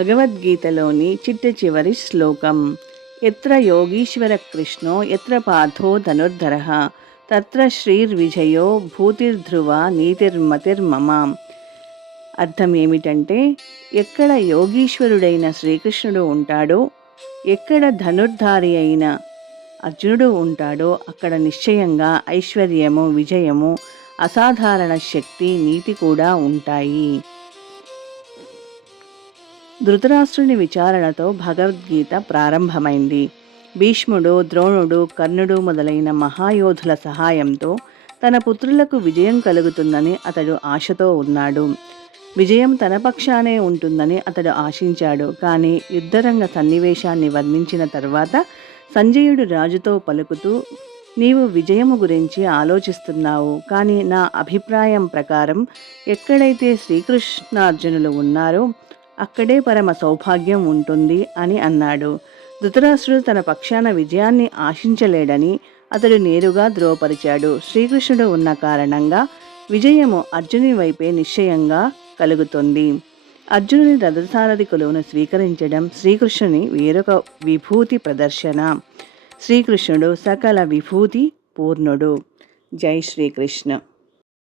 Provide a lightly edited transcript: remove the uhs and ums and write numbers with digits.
భగవద్గీతలోని చిట్ట చివరి శ్లోకం. ఎత్ర యోగీశ్వర కృష్ణో ఎత్ర పార్థో ధనుర్ధరః తత్ర శ్రీర్విజయో భూతిర్ధ్రువ నీతిర్మతిర్మమ. అర్థం ఏమిటంటే, ఎక్కడ యోగీశ్వరుడైన శ్రీకృష్ణుడు ఉంటాడో, ఎక్కడ ధనుర్ధారి అయిన అర్జునుడు ఉంటాడో అక్కడ నిశ్చయంగా ఐశ్వర్యము, విజయము, అసాధారణ శక్తి, నీతి కూడా ఉంటాయి. ధృతరాష్ట్రుని విచారణతో భగవద్గీత ప్రారంభమైంది. భీష్ముడు, ద్రోణుడు, కర్ణుడు మొదలైన మహాయోధుల సహాయంతో తన పుత్రులకు విజయం కలుగుతుందని అతడు ఆశతో ఉన్నాడు. విజయం తన పక్షానే ఉంటుందని అతడు ఆశించాడు. కానీ యుద్ధరంగ సన్నివేశాన్ని వర్ణించిన తర్వాత సంజయుడు రాజుతో పలుకుతూ, నీవు విజయము గురించి ఆలోచిస్తున్నావు, కానీ నా అభిప్రాయం ప్రకారం ఎక్కడైతే శ్రీకృష్ణార్జునులు ఉన్నారో అక్కడే పరమ సౌభాగ్యం ఉంటుంది అని అన్నాడు. ధృతరాష్ట్రుడు తన పక్షాన విజయాన్ని ఆశించలేడని అతడు నేరుగా ధ్రువపరిచాడు. శ్రీకృష్ణుడు ఉన్న కారణంగా విజయము అర్జునుని వైపే నిశ్చయంగా కలుగుతుంది. అర్జునుని రథసారథి కొలువును స్వీకరించడం శ్రీకృష్ణుని వేరొక విభూతి ప్రదర్శన. శ్రీకృష్ణుడు సకల విభూతి పూర్ణుడు. జై శ్రీకృష్ణ.